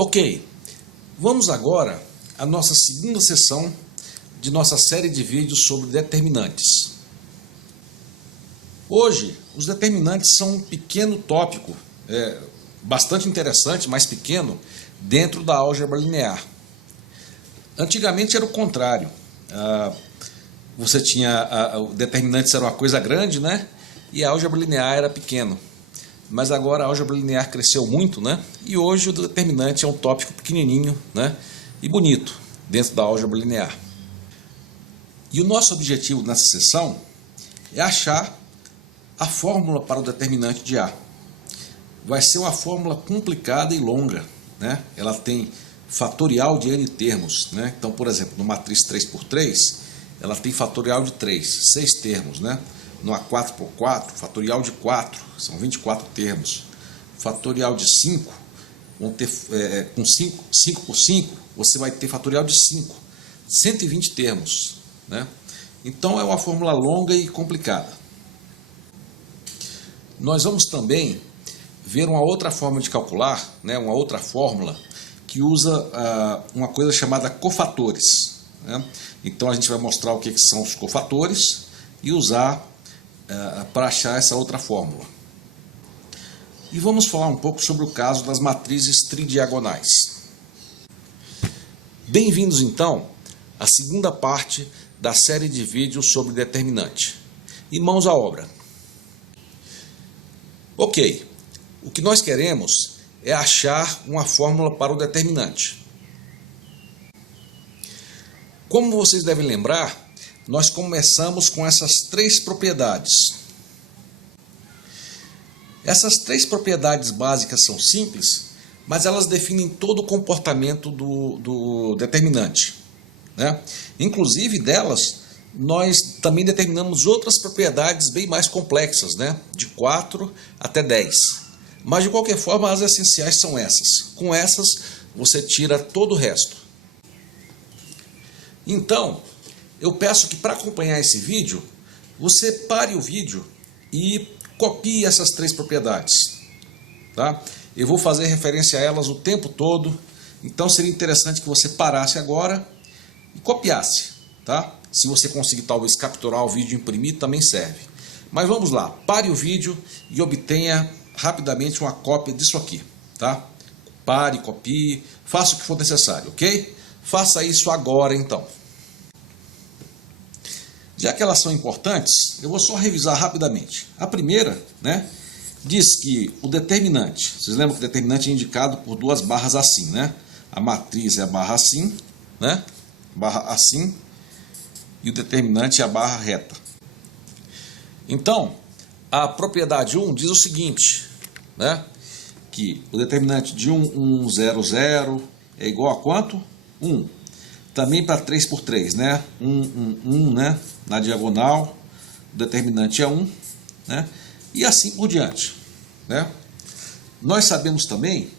Ok, vamos agora à nossa segunda sessão de nossa série de vídeos sobre determinantes. Hoje, os determinantes são um pequeno tópico, bastante interessante, mas pequeno, dentro da álgebra linear. Antigamente era o contrário. Você tinha, o determinantes era uma coisa grande, né? E a álgebra linear era pequeno. Mas agora a álgebra linear cresceu muito, né? E hoje o determinante é um tópico pequenininho, né? E bonito dentro da álgebra linear. E o nosso objetivo nessa sessão é achar a fórmula para o determinante de A. Vai ser uma fórmula complicada e longa, né? Ela tem fatorial de n termos, né? Então, por exemplo, no matriz 3×3, ela tem fatorial de 3, 6 termos, né? No A4×4, fatorial de 4, são 24 termos. Fatorial de 5, vão ter, com 5×5, você vai ter fatorial de 5, 120 termos, né? Então é uma fórmula longa e complicada. Nós vamos também ver uma outra forma de calcular, né? Uma outra fórmula que usa uma coisa chamada cofatores, né? Então a gente vai mostrar o que são os cofatores e usar para achar essa outra fórmula. E vamos falar um pouco sobre o caso das matrizes tridiagonais. Bem-vindos então à segunda parte da série de vídeos sobre determinante. E mãos à obra. Ok, o que nós queremos é achar uma fórmula para o determinante. Como vocês devem lembrar, nós começamos com essas três propriedades. Essas três propriedades básicas são simples, mas elas definem todo o comportamento do determinante, né? Inclusive delas, nós também determinamos outras propriedades bem mais complexas, né? De 4 até 10. Mas de qualquer forma, as essenciais são essas. Com essas, você tira todo o resto. Então, eu peço que para acompanhar esse vídeo, você pare o vídeo e copie essas três propriedades, tá? Eu vou fazer referência a elas o tempo todo, então seria interessante que você parasse agora e copiasse, tá? Se você conseguir talvez capturar o vídeo e imprimir, também serve. Mas vamos lá, pare o vídeo e obtenha rapidamente uma cópia disso aqui, tá? Pare, copie, faça o que for necessário, ok? Faça isso agora então. Já que elas são importantes, eu vou só revisar rapidamente. A primeira, né, diz que o determinante, vocês lembram que o determinante é indicado por duas barras assim, né? A matriz é a barra assim, né? Barra assim, e o determinante é a barra reta. Então, a propriedade 1 diz o seguinte, né? Que o determinante de 1, 1, 0, 0 é igual a quanto? 1. Também para 3×3, né? 1, 1, 1, né? Na diagonal, o determinante é 1, né? E assim por diante, né? Nós sabemos também,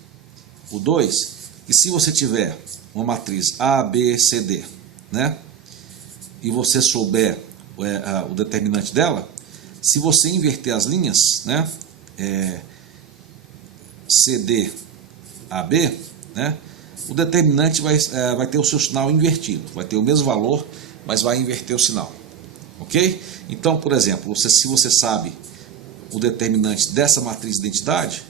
o 2, que se você tiver uma matriz A, B, C, D, né? E você souber o determinante dela, se você inverter as linhas, né? CD, AB, né? O determinante vai ter o seu sinal invertido, vai ter o mesmo valor, mas vai inverter o sinal, ok? Então, por exemplo, se você sabe o determinante dessa matriz de identidade,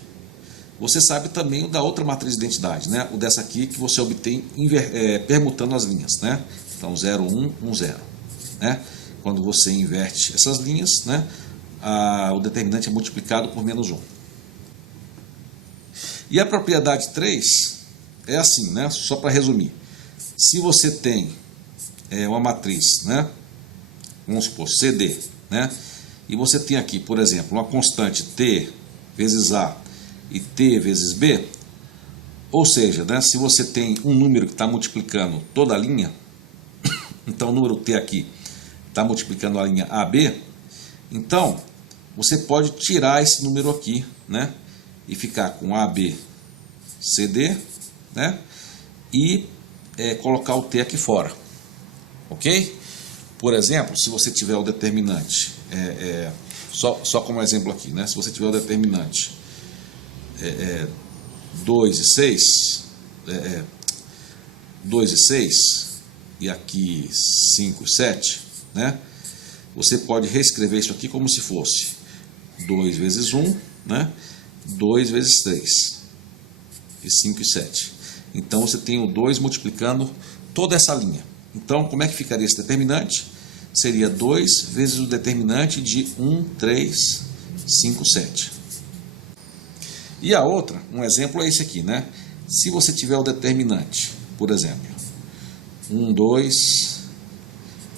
você sabe também o da outra matriz de identidade, né? O dessa aqui que você obtém permutando as linhas, né? Então, 0, 1, 1, 0, né? Quando você inverte essas linhas, né? O determinante é multiplicado por menos 1. E a propriedade 3 é assim, né? Só para resumir. Se você tem uma matriz, né? Vamos supor, CD, né? E você tem aqui, por exemplo, uma constante T vezes A e T vezes B, ou seja, né? Se você tem um número que está multiplicando toda a linha, então o número T aqui está multiplicando a linha AB, então você pode tirar esse número aqui, né? E ficar com AB, CD, né? E colocar o T aqui fora, ok? Por exemplo, se você tiver o determinante, só como exemplo aqui, né? Se você tiver o determinante 2 e 6, 2 e 6, e aqui 5 e 7, né? Você pode reescrever isso aqui como se fosse 2 vezes 1, né? 2 vezes 3, e 5 e 7. Então você tem o 2 multiplicando toda essa linha. Então, como é que ficaria esse determinante? Seria 2 vezes o determinante de 1, 3, 5, 7. E a outra, um exemplo é esse aqui, né? Se você tiver o determinante, por exemplo, 1, 2,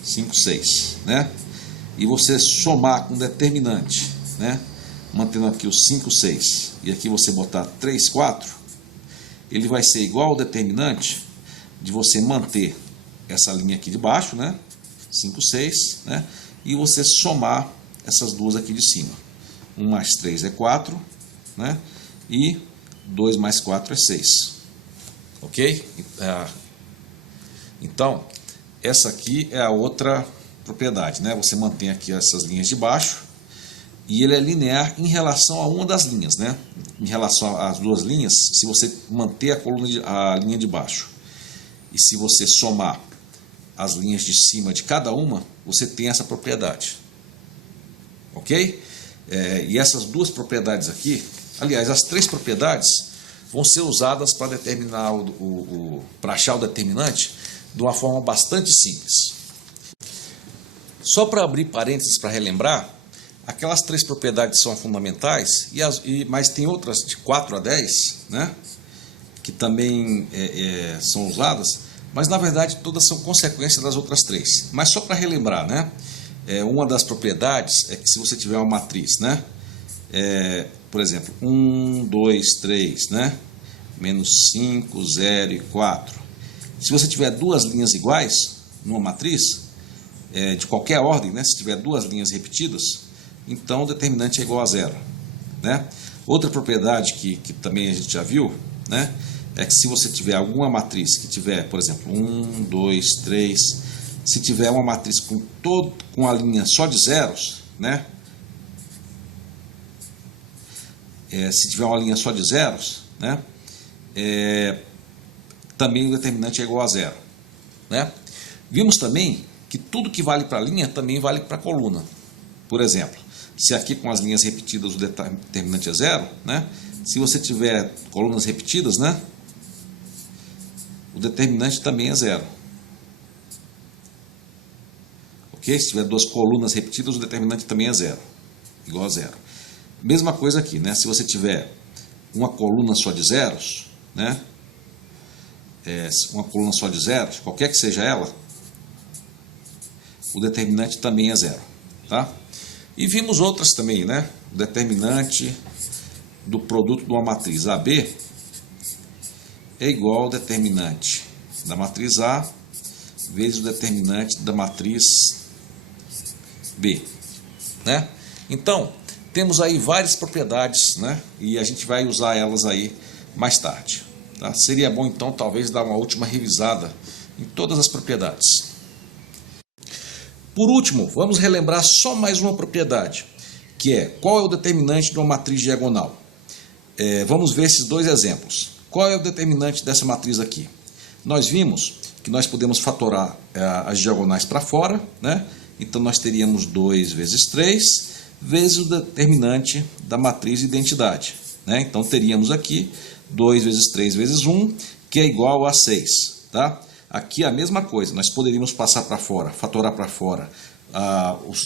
5, 6, né? E você somar com o determinante, né? Mantendo aqui o 5, 6, e aqui você botar 3, 4, ele vai ser igual ao determinante de você manter essa linha aqui de baixo, né? 5, 6, né? E você somar essas duas aqui de cima. 1 mais 3 é 4, né? E 2 mais 4 é 6. Ok? Então, essa aqui é a outra propriedade, né? Você mantém aqui essas linhas de baixo e ele é linear em relação a uma das linhas, né? Em relação às duas linhas, se você manter a linha de baixo e se você somar as linhas de cima de cada uma, você tem essa propriedade. Ok? E essas duas propriedades aqui, aliás, as três propriedades vão ser usadas para determinar para achar o determinante de uma forma bastante simples. Só para abrir parênteses para relembrar, aquelas três propriedades são fundamentais, mas tem outras de 4 a 10, né, que também são usadas, mas na verdade todas são consequência das outras três. Mas só para relembrar, né, uma das propriedades é que se você tiver uma matriz, né, por exemplo, 1, 2, 3, né, menos 5, 0 e 4. Se você tiver duas linhas iguais numa matriz, de qualquer ordem, né, se tiver duas linhas repetidas, então o determinante é igual a 0. Né? Outra propriedade que também a gente já viu, né, é que se você tiver alguma matriz que tiver, por exemplo, 1, 2, 3, se tiver uma matriz com a linha só de zeros, né, se tiver uma linha só de zeros, né, também o determinante é igual a 0. Né? Vimos também que tudo que vale para a linha também vale para a coluna. Por exemplo, se aqui com as linhas repetidas o determinante é 0, né? Se você tiver colunas repetidas, né, o determinante também é 0. Ok? Se tiver duas colunas repetidas, o determinante também é 0. Igual a 0. Mesma coisa aqui, né? Se você tiver uma coluna só de zeros, né? Uma coluna só de zeros, qualquer que seja ela, o determinante também é 0. Tá? E vimos outras também, né? O determinante do produto de uma matriz AB é igual ao determinante da matriz A vezes o determinante da matriz B. Né? Então, temos aí várias propriedades, né? E a gente vai usar elas aí mais tarde. Tá? Seria bom, então, talvez dar uma última revisada em todas as propriedades. Por último, vamos relembrar só mais uma propriedade, que é qual é o determinante de uma matriz diagonal. Vamos ver esses dois exemplos. Qual é o determinante dessa matriz aqui? Nós vimos que nós podemos fatorar as diagonais para fora, né? Então nós teríamos 2 vezes 3 vezes o determinante da matriz identidade. Né? Então teríamos aqui 2 vezes 3 vezes 1, que é igual a 6. Tá? Aqui a mesma coisa, nós poderíamos passar para fora, fatorar para fora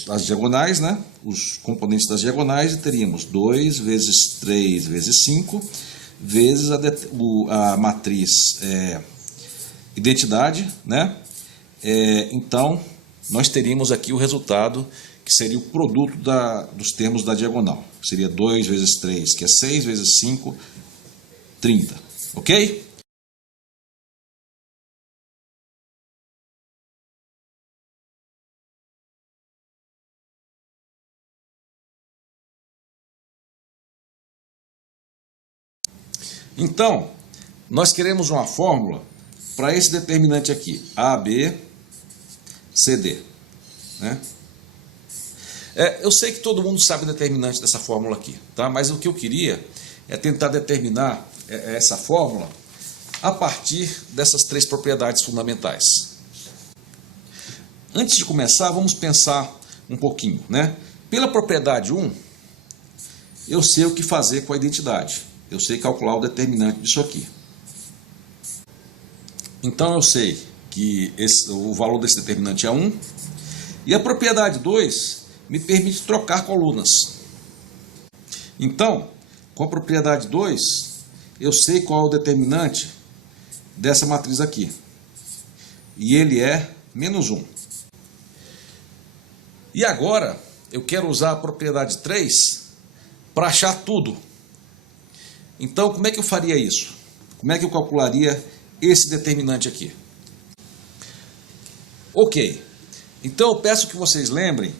as diagonais, né? Os componentes das diagonais, e teríamos 2 vezes 3 vezes 5, vezes a matriz identidade, né? Então, nós teríamos aqui o resultado, que seria o produto dos termos da diagonal. Seria 2 vezes 3, que é 6, vezes 5, 30. Ok? Então, nós queremos uma fórmula para esse determinante aqui, A, B, C, D. Né? Eu sei que todo mundo sabe o determinante dessa fórmula aqui, tá? Mas o que eu queria é tentar determinar essa fórmula a partir dessas três propriedades fundamentais. Antes de começar, vamos pensar um pouquinho, né? Pela propriedade 1, eu sei o que fazer com a identidade. Eu sei calcular o determinante disso aqui. Então eu sei que o valor desse determinante é 1. E a propriedade 2 me permite trocar colunas. Então, com a propriedade 2, eu sei qual é o determinante dessa matriz aqui. E ele é menos 1. E agora, eu quero usar a propriedade 3 para achar tudo. Então, como é que eu faria isso? Como é que eu calcularia esse determinante aqui? Ok. Então, eu peço que vocês lembrem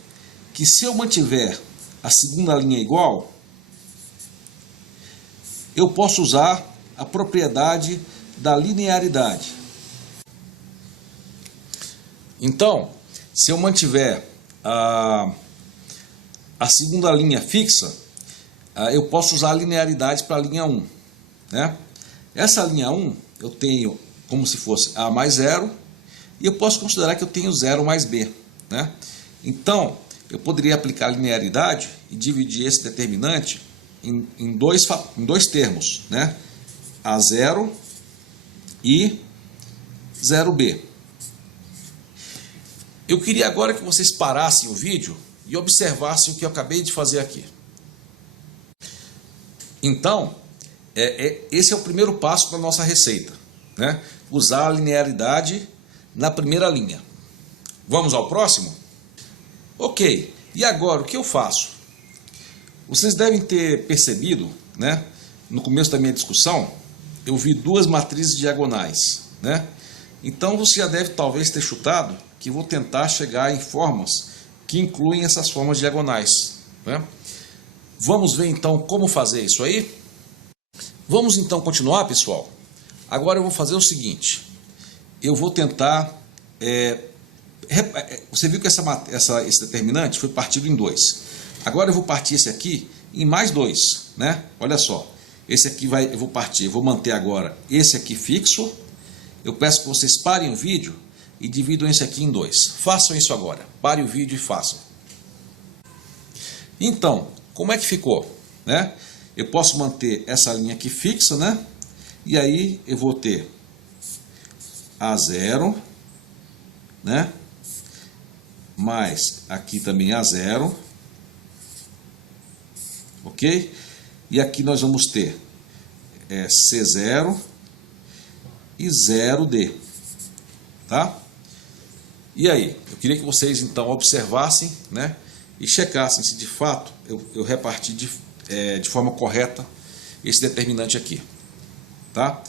que se eu mantiver a segunda linha igual, eu posso usar a propriedade da linearidade. Então, se eu mantiver a segunda linha fixa, eu posso usar a linearidade para a linha 1. Né? Essa linha 1 eu tenho como se fosse A mais 0, e eu posso considerar que eu tenho 0 mais B. Né? Então, eu poderia aplicar a linearidade e dividir esse determinante em dois termos, né? A0 e 0B. Eu queria agora que vocês parassem o vídeo e observassem o que eu acabei de fazer aqui. Então, esse é o primeiro passo da nossa receita, né? Usar a linearidade na primeira linha. Vamos ao próximo? Ok, e agora o que eu faço? Vocês devem ter percebido, né? No começo da minha discussão, eu vi duas matrizes diagonais, né? Então você já deve talvez ter chutado que vou tentar chegar em formas que incluem essas formas diagonais, né? Vamos ver então como fazer isso aí? Vamos então continuar, pessoal? Agora eu vou fazer o seguinte. Eu vou tentar... você viu que esse determinante foi partido em 2. Agora eu vou partir esse aqui em mais 2, né? Olha só. Esse aqui eu vou manter agora esse aqui fixo. Eu peço que vocês parem o vídeo e dividam esse aqui em 2. Façam isso agora. Parem o vídeo e façam. Então, como é que ficou? Né? Eu posso manter essa linha aqui fixa, né? E aí eu vou ter A0, né? Mais aqui também A0. Ok? E aqui nós vamos ter C0 e 0D. Tá? E aí? Eu queria que vocês então observassem, né? E checassem se de fato eu reparti de forma correta esse determinante aqui. Tá?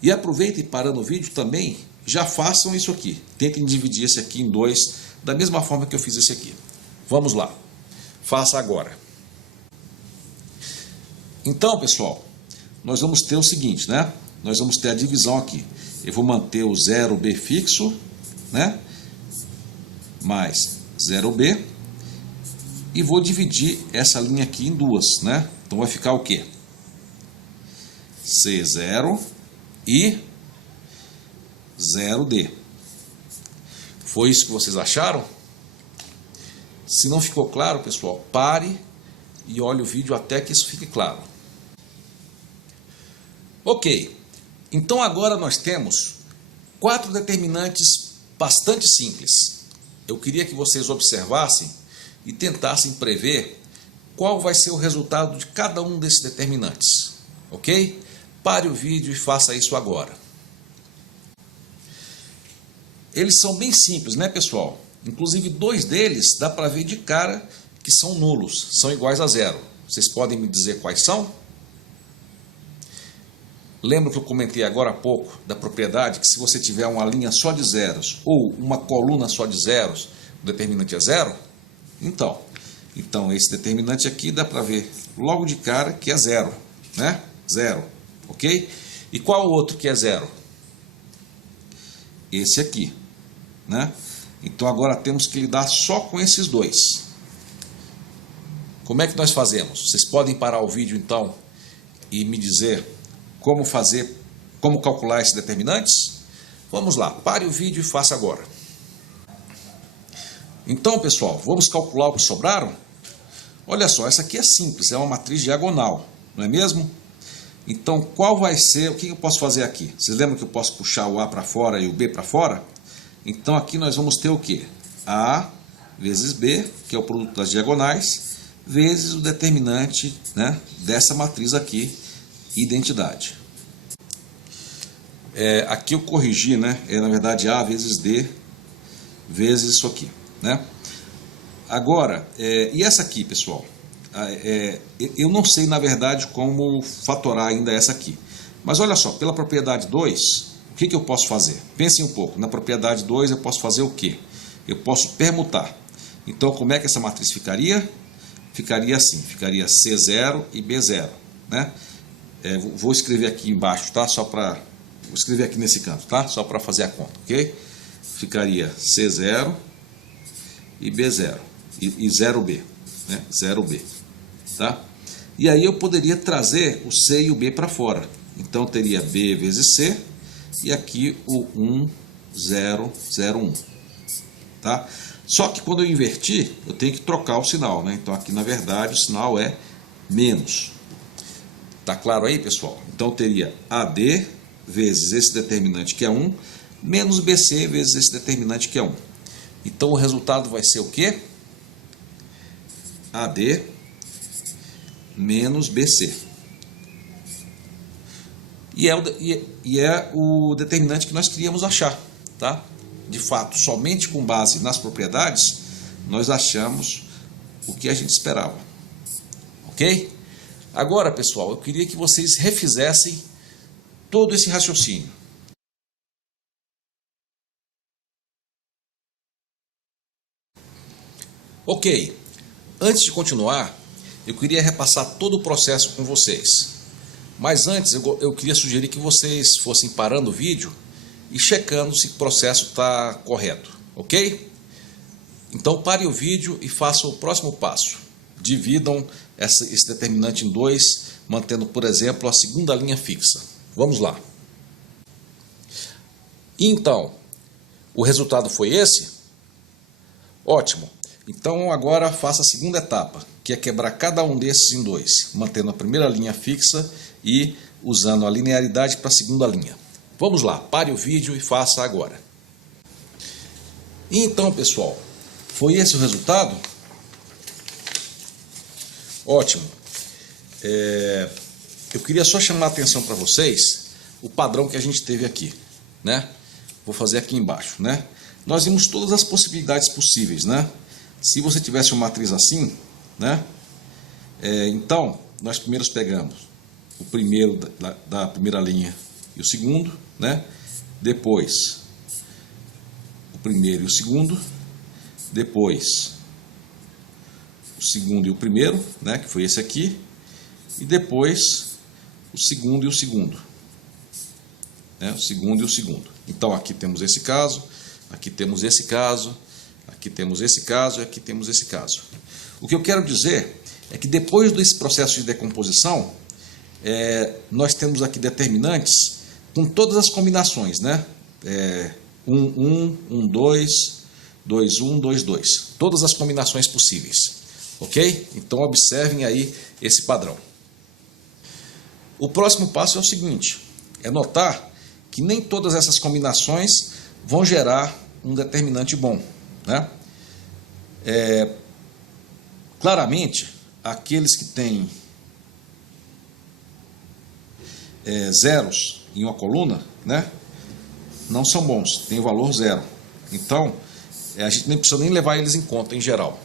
E aproveitem parando o vídeo também, já façam isso aqui. Tentem dividir esse aqui em 2, da mesma forma que eu fiz esse aqui. Vamos lá. Faça agora. Então, pessoal, nós vamos ter o seguinte, né? Nós vamos ter a divisão aqui. Eu vou manter o 0B fixo, né? Mais 0B. E vou dividir essa linha aqui em 2, né? Então vai ficar o quê? C0 e 0D. Foi isso que vocês acharam? Se não ficou claro, pessoal, pare e olhe o vídeo até que isso fique claro. Ok, então agora nós temos 4 determinantes bastante simples. Eu queria que vocês observassem e tentassem prever qual vai ser o resultado de cada um desses determinantes. Ok? Pare o vídeo e faça isso agora. Eles são bem simples, né, pessoal? Inclusive 2 deles dá para ver de cara que são nulos, são iguais a 0. Vocês podem me dizer quais são? Lembra que eu comentei agora há pouco da propriedade que se você tiver uma linha só de zeros ou uma coluna só de zeros, o determinante é 0? Então esse determinante aqui dá para ver logo de cara que é 0, né? 0, ok? E qual o outro que é 0? Esse aqui, né? Então agora temos que lidar só com esses 2. Como é que nós fazemos? Vocês podem parar o vídeo então e me dizer como fazer como calcular esses determinantes? Vamos lá, pare o vídeo e faça agora. Então, pessoal, vamos calcular o que sobraram? Olha só, essa aqui é simples, é uma matriz diagonal, não é mesmo? Então, qual vai ser, o que eu posso fazer aqui? Vocês lembram que eu posso puxar o A para fora e o B para fora? Então, aqui nós vamos ter o quê? A vezes B, que é o produto das diagonais, vezes o determinante, né, dessa matriz aqui, identidade. Aqui eu corrigi, né? Na verdade A vezes D vezes isso aqui, né? Agora, e essa aqui, pessoal? Eu não sei, na verdade, como fatorar ainda essa aqui. Mas olha só, pela propriedade 2, o que eu posso fazer? Pensem um pouco, na propriedade 2 eu posso fazer o quê? Eu posso permutar. Então, como é que essa matriz ficaria? Ficaria assim, ficaria C0 e B0, né? Vou escrever aqui embaixo, tá? Vou escrever aqui nesse canto, tá? Só para fazer a conta, ok? Ficaria C0 e B0 e 0B, né? 0B, tá? E aí eu poderia trazer o C e o B para fora. Então teria B vezes C e aqui o 1, 0, 0, 1, tá? Só que quando eu invertir, eu tenho que trocar o sinal, né? Então aqui na verdade o sinal é menos. Tá claro aí, pessoal? Então eu teria AD vezes esse determinante que é 1, menos BC vezes esse determinante que é 1. Então o resultado vai ser o quê? AD menos BC. E é o determinante que nós queríamos achar, tá? De fato, somente com base nas propriedades, nós achamos o que a gente esperava. Ok? Agora, pessoal, eu queria que vocês refizessem todo esse raciocínio. Ok, antes de continuar, eu queria repassar todo o processo com vocês. Mas antes, eu queria sugerir que vocês fossem parando o vídeo e checando se o processo está correto, ok? Então pare o vídeo e façam o próximo passo. Dividam esse determinante em 2, mantendo, por exemplo, a segunda linha fixa. Vamos lá. Então, o resultado foi esse? Ótimo. Então agora faça a segunda etapa, que é quebrar cada um desses em 2, mantendo a primeira linha fixa e usando a linearidade para a segunda linha. Vamos lá, pare o vídeo e faça agora. Então, pessoal, foi esse o resultado? Ótimo. Eu queria só chamar a atenção para vocês o padrão que a gente teve aqui, né? Vou fazer aqui embaixo, né? Nós vimos todas as possibilidades possíveis, né? Se você tivesse uma matriz assim, né? Então, nós primeiro pegamos o primeiro da primeira linha e o segundo, né? Depois, o primeiro e o segundo. Depois, o segundo e o primeiro, né? Que foi esse aqui. E depois, o segundo e o segundo. Né? O segundo e o segundo. Então, aqui temos esse caso, aqui temos esse caso, aqui temos esse caso e aqui temos esse caso. O que eu quero dizer é que depois desse processo de decomposição, nós temos aqui determinantes com todas as combinações, né? 1, 1, 1, 2, 2, 1, 2, 2. Todas as combinações possíveis. Ok? Então observem aí esse padrão. O próximo passo é o seguinte, é notar que nem todas essas combinações vão gerar um determinante bom, né? Claramente, aqueles que têm zeros em uma coluna, né, não são bons, tem o valor zero. Então, a gente nem precisa nem levar eles em conta em geral,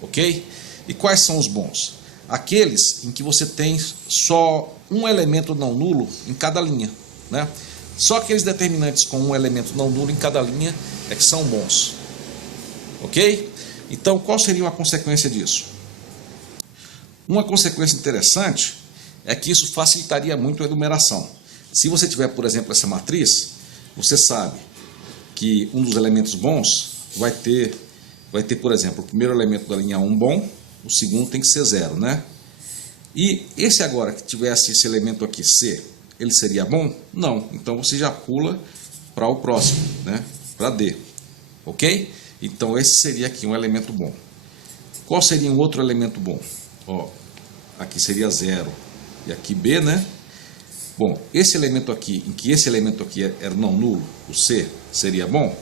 ok? E quais são os bons? Aqueles em que você tem só um elemento não nulo em cada linha, né? Só aqueles determinantes com um elemento não nulo em cada linha é que são bons, ok? Então, qual seria uma consequência disso? Uma consequência interessante é que isso facilitaria muito a enumeração. Se você tiver, por exemplo, essa matriz, você sabe que um dos elementos bons vai ter, por exemplo, o primeiro elemento da linha 1 bom, o segundo tem que ser 0, né? E esse agora que tivesse esse elemento aqui, C, ele seria bom? Não. Então você já pula para o próximo, né? Para D. Ok? Então esse seria aqui um elemento bom. Qual seria um outro elemento bom? Ó, aqui seria 0 e aqui B, né? Bom, esse elemento aqui, em que esse elemento aqui era não nulo, o C, seria bom?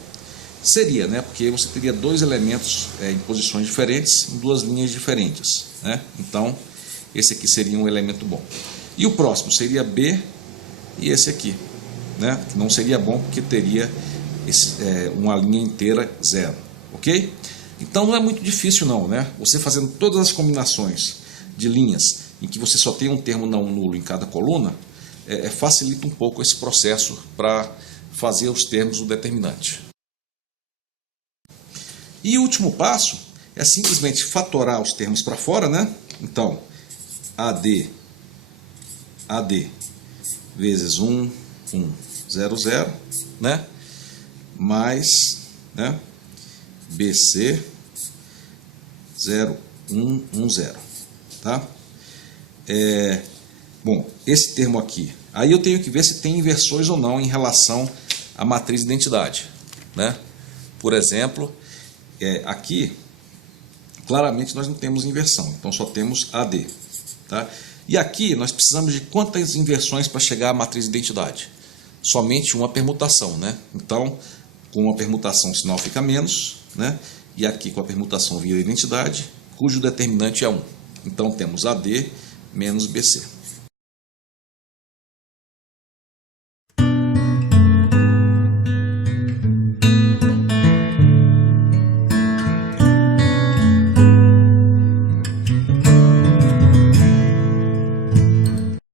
Seria, né? Porque você teria dois elementos em posições diferentes, em duas linhas diferentes, né? Então, esse aqui seria um elemento bom. E o próximo seria B e esse aqui, né? Que não seria bom porque teria uma linha inteira 0, ok? Então, não é muito difícil não, né? Você fazendo todas as combinações de linhas em que você só tem um termo não nulo em cada coluna, facilita um pouco esse processo para fazer os termos do determinante. E o último passo é simplesmente fatorar os termos para fora, né? Então, AD vezes 1, 1, 0, 0, né? Mais, né? BC 0, 1, 1, 0, tá? Bom, esse termo aqui, aí eu tenho que ver se tem inversões ou não em relação à matriz de identidade, né? Por exemplo, aqui, claramente nós não temos inversão, então só temos AD, tá? E aqui nós precisamos de quantas inversões para chegar à matriz de identidade? Somente uma permutação, né? Então, com uma permutação o sinal fica menos, né? E aqui com a permutação via identidade, cujo determinante é 1. Então temos AD menos BC.